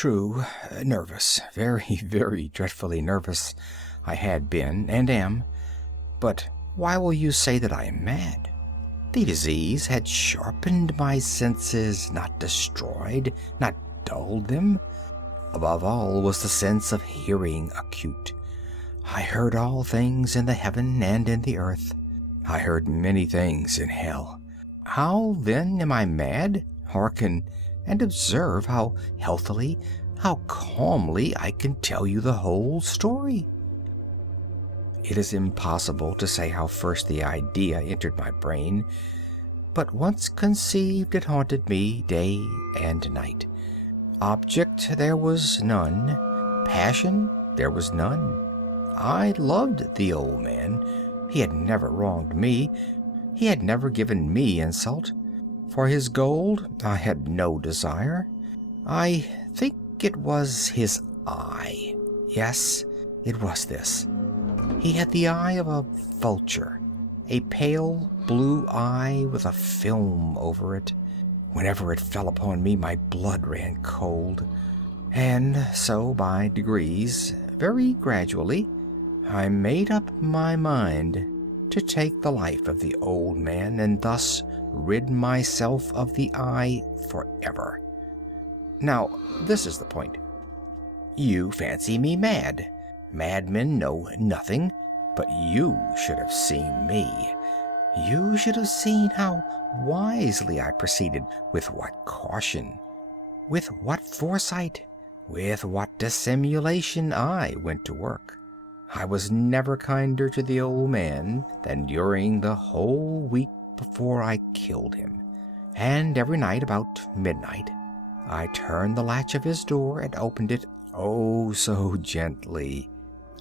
True, nervous, very, very dreadfully nervous I had been and am. But why will you say that I am mad? The disease had sharpened my senses, not destroyed, not dulled them. Above all was the sense of hearing acute. I heard all things in the heaven and in the earth. I heard many things in hell. How, then, am I mad? Hearken, and observe how healthily, how calmly I can tell you the whole story. It is impossible to say how first the idea entered my brain, but once conceived it haunted me day and night. Object there was none, passion there was none. I loved the old man. He had never wronged me. He had never given me insult. For his gold I had no desire. I think it was his eye. Yes, it was this. He had the eye of a vulture, a pale blue eye with a film over it. Whenever it fell upon me, my blood ran cold. And so, by degrees, very gradually, I made up my mind to take the life of the old man and thus rid myself of the eye forever. Now, this is the point. You fancy me mad. Madmen know nothing, but you should have seen me. You should have seen how wisely I proceeded, with what caution, with what foresight, with what dissimulation I went to work. I was never kinder to the old man than during the whole week before I killed him. And every night about midnight, I turned the latch of his door and opened it, oh so gently.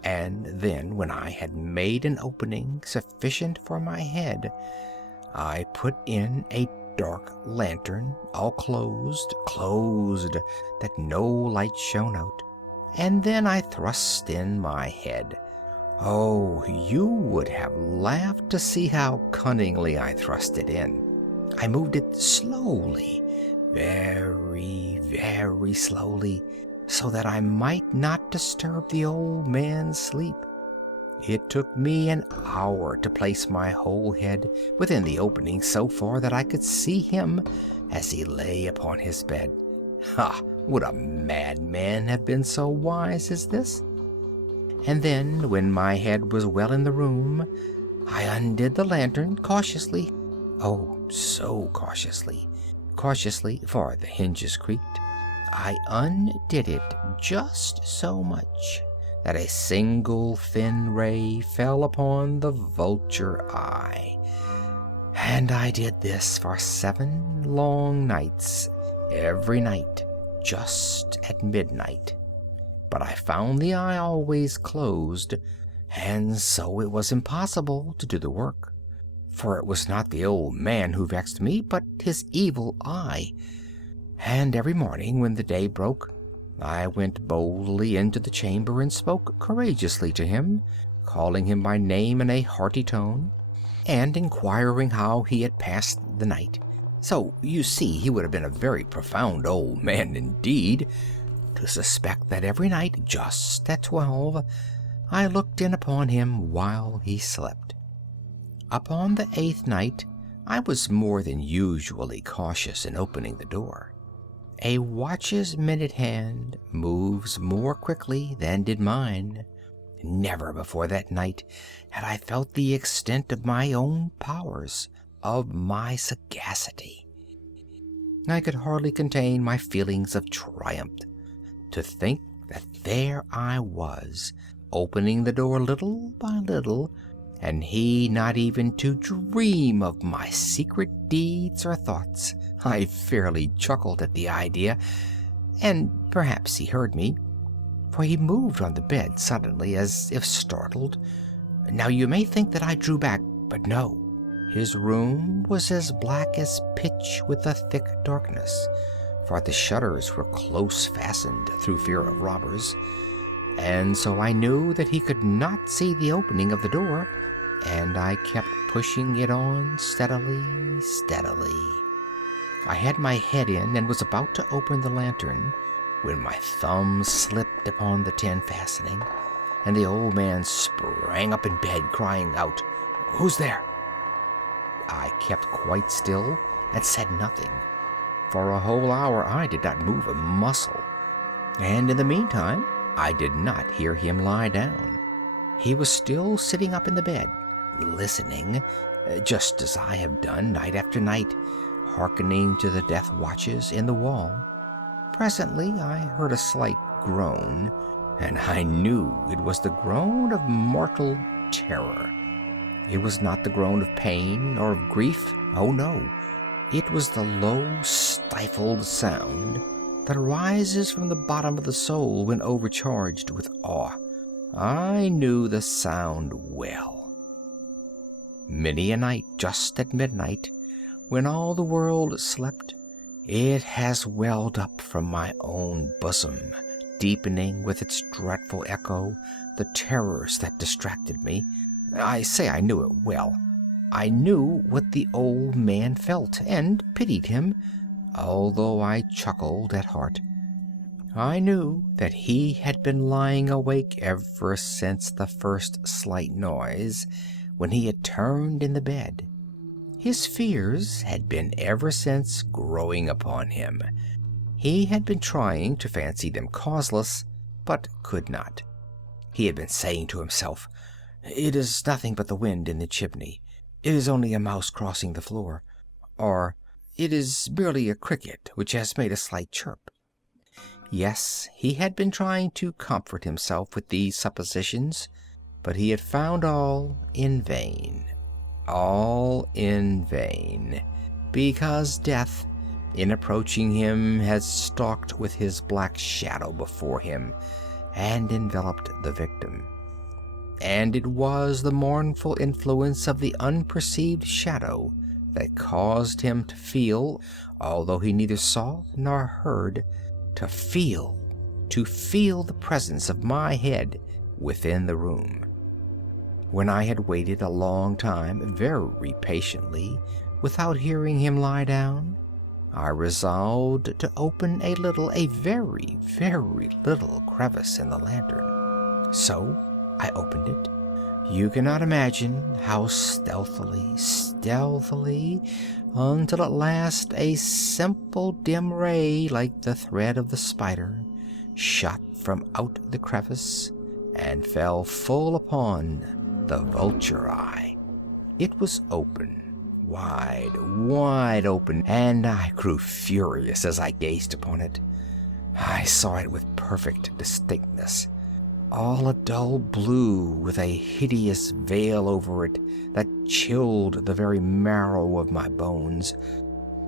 And then, when I had made an opening sufficient for my head, I put in a dark lantern, all closed, that no light shone out. And then I thrust in my head. Oh, you would have laughed to see how cunningly I thrust it in. I moved it slowly, very, very slowly, so that I might not disturb the old man's sleep. It took me an hour to place my whole head within the opening so far that I could see him as he lay upon his bed. Ha! Would a madman have been so wise as this? And then, when my head was well in the room, I undid the lantern cautiously. Oh, so cautiously. Cautiously, for the hinges creaked. I undid it just so much that a single thin ray fell upon the vulture eye. And I did this for 7 long nights, every night, just at midnight. But I found the eye always closed, and so it was impossible to do the work. For it was not the old man who vexed me, but his evil eye. And every morning, when the day broke, I went boldly into the chamber and spoke courageously to him, calling him by name in a hearty tone, and inquiring how he had passed the night. So, you see, he would have been a very profound old man indeed to suspect that every night, just at 12, I looked in upon him while he slept. Upon the 8th night, I was more than usually cautious in opening the door. A watch's minute hand moves more quickly than did mine. Never before that night had I felt the extent of my own powers, of my sagacity. I could hardly contain my feelings of triumph. To think that there I was, opening the door little by little, and he not even to dream of my secret deeds or thoughts. I fairly chuckled at the idea, and perhaps he heard me, for he moved on the bed suddenly as if startled. Now you may think that I drew back, but no. His room was as black as pitch with a thick darkness, for the shutters were close fastened through fear of robbers, and so I knew that he could not see the opening of the door, and I kept pushing it on steadily. I had my head in and was about to open the lantern when my thumb slipped upon the tin fastening, and the old man sprang up in bed, crying out, "Who's there?" I kept quite still and said nothing. For a whole hour I did not move a muscle, and in the meantime I did not hear him lie down. He was still sitting up in the bed, listening, just as I have done night after night, hearkening to the death watches in the wall. Presently I heard a slight groan, and I knew it was the groan of mortal terror. It was not the groan of pain or of grief. Oh no, it was the low, stifled sound that arises from the bottom of the soul when overcharged with awe. I knew the sound well. Many a night, just at midnight, when all the world slept, it has welled up from my own bosom, deepening with its dreadful echo the terrors that distracted me. I say I knew it well. I knew what the old man felt, and pitied him, although I chuckled at heart. I knew that he had been lying awake ever since the first slight noise, when he had turned in the bed. His fears had been ever since growing upon him. He had been trying to fancy them causeless, but could not. He had been saying to himself, "It is nothing but the wind in the chimney. It is only a mouse crossing the floor," or "It is merely a cricket which has made a slight chirp." Yes, he had been trying to comfort himself with these suppositions, but he had found all in vain. All in vain, because death, in approaching him, had stalked with his black shadow before him and enveloped the victim. And it was the mournful influence of the unperceived shadow that caused him to feel, although he neither saw nor heard, to feel the presence of my head within the room. When I had waited a long time, very patiently, without hearing him lie down, I resolved to open a very, very little crevice in the lantern. So I opened it. You cannot imagine how stealthily, until at last a simple dim ray, like the thread of the spider, shot from out the crevice and fell full upon the vulture eye. It was open, wide open, and I grew furious as I gazed upon it. I saw it with perfect distinctness, all a dull blue with a hideous veil over it that chilled the very marrow of my bones.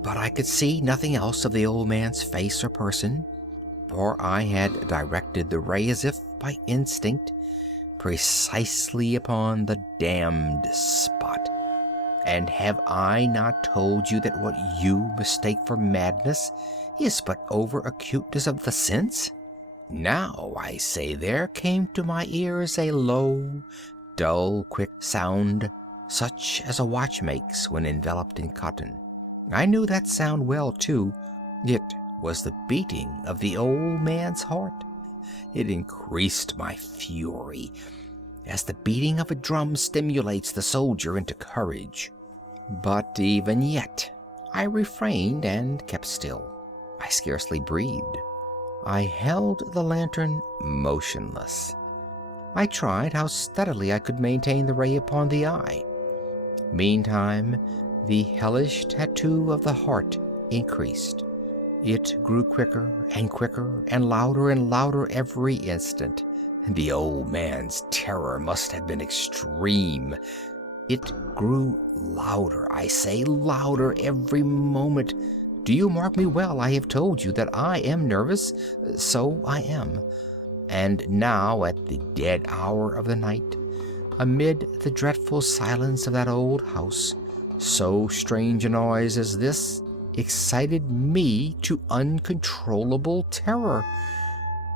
But I could see nothing else of the old man's face or person, for I had directed the ray as if by instinct, precisely upon the damned spot. And have I not told you that what you mistake for madness is but over-acuteness of the sense? Now, I say, there came to my ears a low, dull, quick sound, such as a watch makes when enveloped in cotton. I knew that sound well, too. It was the beating of the old man's heart. It increased my fury, as the beating of a drum stimulates the soldier into courage. But even yet I refrained and kept still. I scarcely breathed. I held the lantern motionless. I tried how steadily I could maintain the ray upon the eye. Meantime, the hellish tattoo of the heart increased. It grew quicker and louder every instant. The old man's terror must have been extreme. It grew louder, I say, louder every moment. Do you mark me well? I have told you that I am nervous. So I am. And now, at the dead hour of the night, amid the dreadful silence of that old house, so strange a noise as this excited me to uncontrollable terror.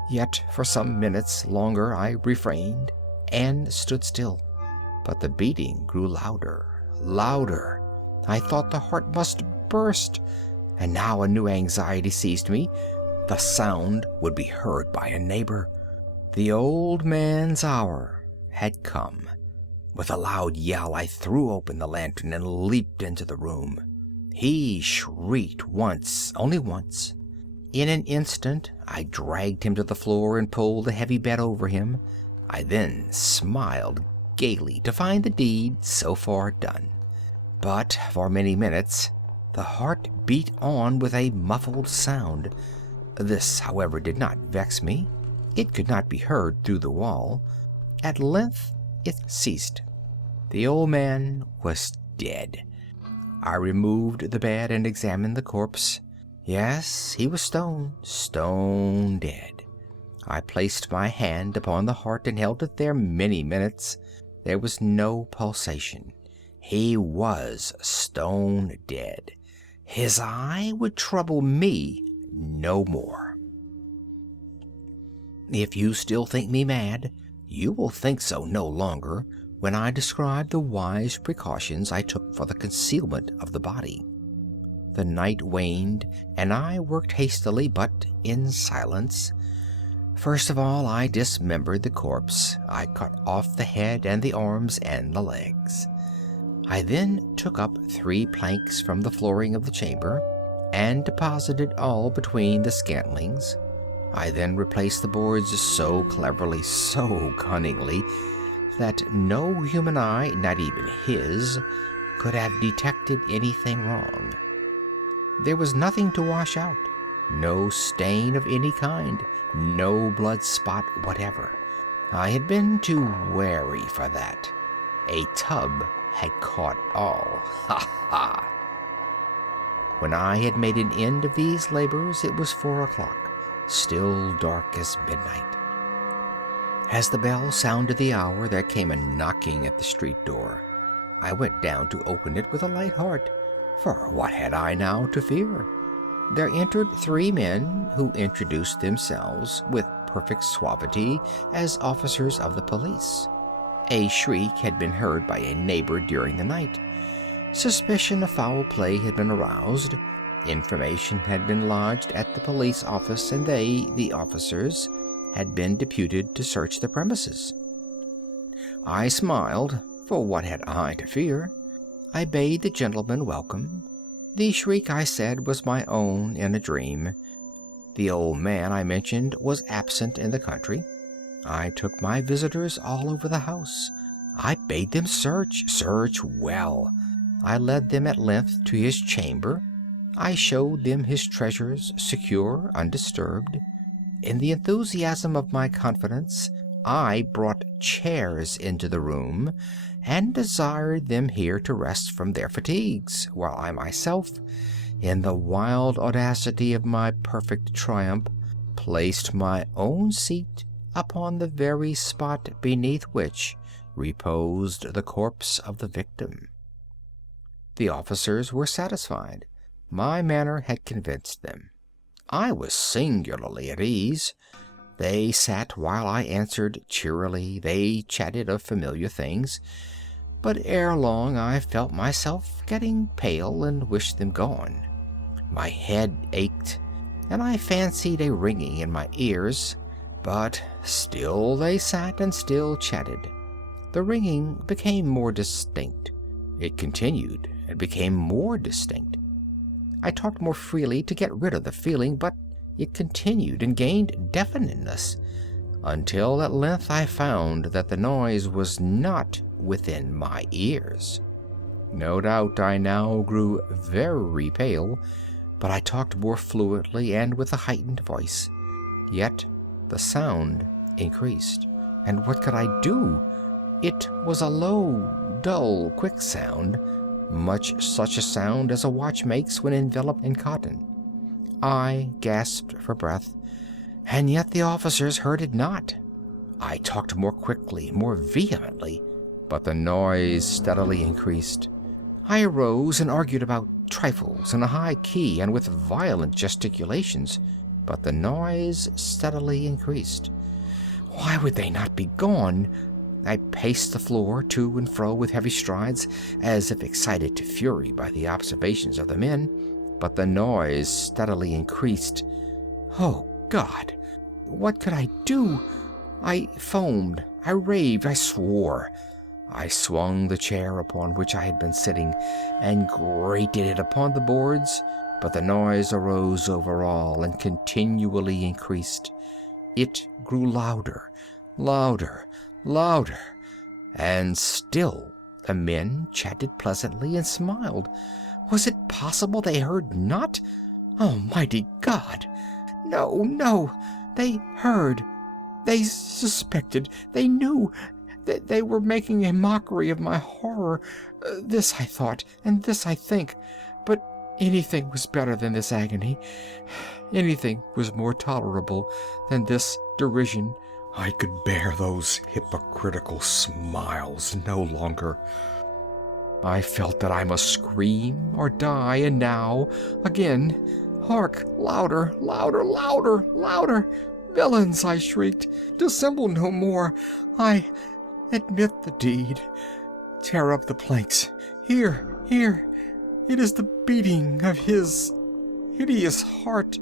Yet for some minutes longer I refrained and stood still. But the beating grew louder. I thought the heart must burst. And now a new anxiety seized me. The sound would be heard by a neighbor. The old man's hour had come. With a loud yell, I threw open the lantern and leaped into the room. He shrieked once, only once. In an instant, I dragged him to the floor and pulled the heavy bed over him. I then smiled gaily to find the deed so far done. But for many minutes, the heart beat on with a muffled sound. This, however, did not vex me. It could not be heard through the wall. At length it ceased. The old man was dead. I removed the bed and examined the corpse. Yes, he was stone dead. I placed my hand upon the heart and held it there many minutes. There was no pulsation. He was stone dead. His eye would trouble me no more. If you still think me mad, you will think so no longer when I describe the wise precautions I took for the concealment of the body. The night waned, and I worked hastily but in silence. First of all, I dismembered the corpse. I cut off the head and the arms and the legs. I then took up 3 planks from the flooring of the chamber and deposited all between the scantlings. I then replaced the boards so cleverly, so cunningly, that no human eye, not even his, could have detected anything wrong. There was nothing to wash out, no stain of any kind, no blood spot whatever. I had been too wary for that. A tub had caught all. Ha ha! When I had made an end of these labors, it was 4 o'clock, still dark as midnight. As the bell sounded the hour, there came a knocking at the street door. I went down to open it with a light heart, for what had I now to fear? There entered 3 men who introduced themselves with perfect suavity as officers of the police. A shriek had been heard by a neighbor during the night. Suspicion of foul play had been aroused. Information had been lodged at the police office, and they, the officers, had been deputed to search the premises. I smiled, for what had I to fear? I bade the gentleman welcome. The shriek, I said, was my own in a dream. The old man I mentioned was absent in the country. I took my visitors all over the house. I bade them search well. I led them at length to his chamber. I showed them his treasures, secure, undisturbed. In the enthusiasm of my confidence, I brought chairs into the room and desired them here to rest from their fatigues, while I myself, in the wild audacity of my perfect triumph, placed my own seat upon the very spot beneath which reposed the corpse of the victim. The officers were satisfied. My manner had convinced them. I was singularly at ease. They sat while I answered cheerily. They chatted of familiar things. But ere long I felt myself getting pale and wished them gone. My head ached, and I fancied a ringing in my ears. But still they sat and still chatted. The ringing became more distinct. It continued and became more distinct. I talked more freely to get rid of the feeling, but it continued and gained definiteness, until at length I found that the noise was not within my ears. No doubt I now grew very pale, but I talked more fluently and with a heightened voice. Yet the sound increased, and what could I do? It was a low, dull, quick sound, much such a sound as a watch makes when enveloped in cotton. I gasped for breath, and yet the officers heard it not. I talked more quickly, more vehemently, but the noise steadily increased. I arose and argued about trifles in a high key and with violent gesticulations, but the noise steadily increased. Why would they not be gone? I paced the floor to and fro with heavy strides, as if excited to fury by the observations of the men, but the noise steadily increased. Oh, God! What could I do? I foamed, I raved, I swore. I swung the chair upon which I had been sitting and grated it upon the boards, but the noise arose over all and continually increased. It grew louder, louder, louder, and still the men chatted pleasantly and smiled. Was it possible they heard not? Almighty God! No, no! They heard! They suspected! They knew! They were making a mockery of my horror. This I thought, and this I think. But anything was better than this agony. Anything was more tolerable than this derision. I could bear those hypocritical smiles no longer. I felt that I must scream or die, and now, again, hark! Louder, louder, louder, louder! Villains, I shrieked, dissemble no more. I admit the deed. Tear up the planks. Here, here. It is the beating of his hideous heart.